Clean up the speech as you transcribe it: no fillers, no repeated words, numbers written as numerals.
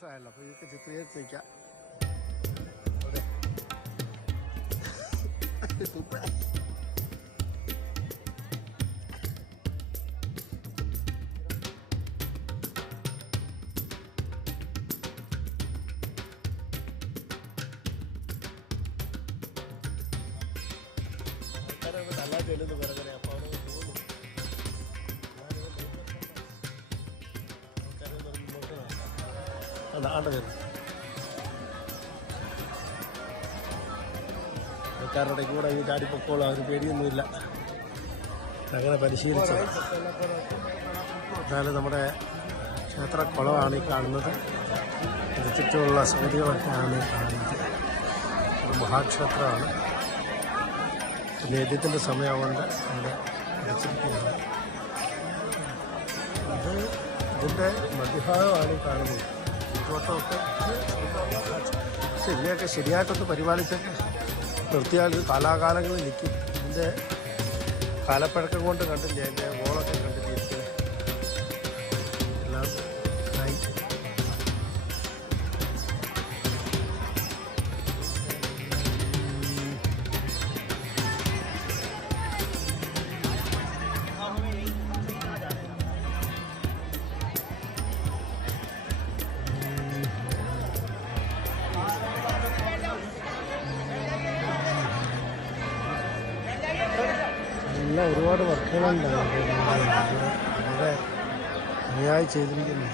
മനസ്സിലായല്ലോ. അപ്പോൾ ഇതൊക്കെ ചിത്രീകരിച്ച് നിൽക്കാം. നല്ല ചെല്ലുന്നു പിറകെ. അപ്പോൾ അവിടെ പോകുന്നു. ആണ്ട് വരും. ആൾക്കാരുടെ കൂടെ ഈ ചാടിപ്പൊക്കോളം അവർ പേടിയൊന്നുമില്ല. അങ്ങനെ പരിശീലിച്ചു. എന്നാലും നമ്മുടെ ക്ഷേത്രക്കുളമാണ് ഈ കാണുന്നത്. ഇത് ചുറ്റുമുള്ള സൗദികളൊക്കെയാണ് ഈ കാണുന്നത്. ഒരു മഹാക്ഷേത്രമാണ്. നേദ്യത്തിൻ്റെ സമയമാകൊണ്ട് അവിടെ അടച്ചിരിക്കുകയാണ്. ഇത് ഇതിൻ്റെ മധ്യഭാഗമാണ് ഈ കാണുന്നത്. ചുറ്റുവട്ടമൊക്കെ ഇതിനെയൊക്കെ ശരിയായിട്ടൊന്ന് പരിപാലിച്ചൊക്കെ നിർത്തിയാൽ ഇത് കാലാകാലങ്ങളിൽ നിൽക്കും. ഇതിൻ്റെ കാലപ്പഴക്കം കൊണ്ട് കണ്ടില്ല, അതിൻ്റെ ഗോളൊക്കെ കണ്ടിട്ടിരിക്കുന്നത് എല്ലാം ആയി. എല്ലാം ഒരുപാട് വർക്കുകളുണ്ടാകും. വളരെ ഭംഗിയായി ചെയ്തിരിക്കുന്നു.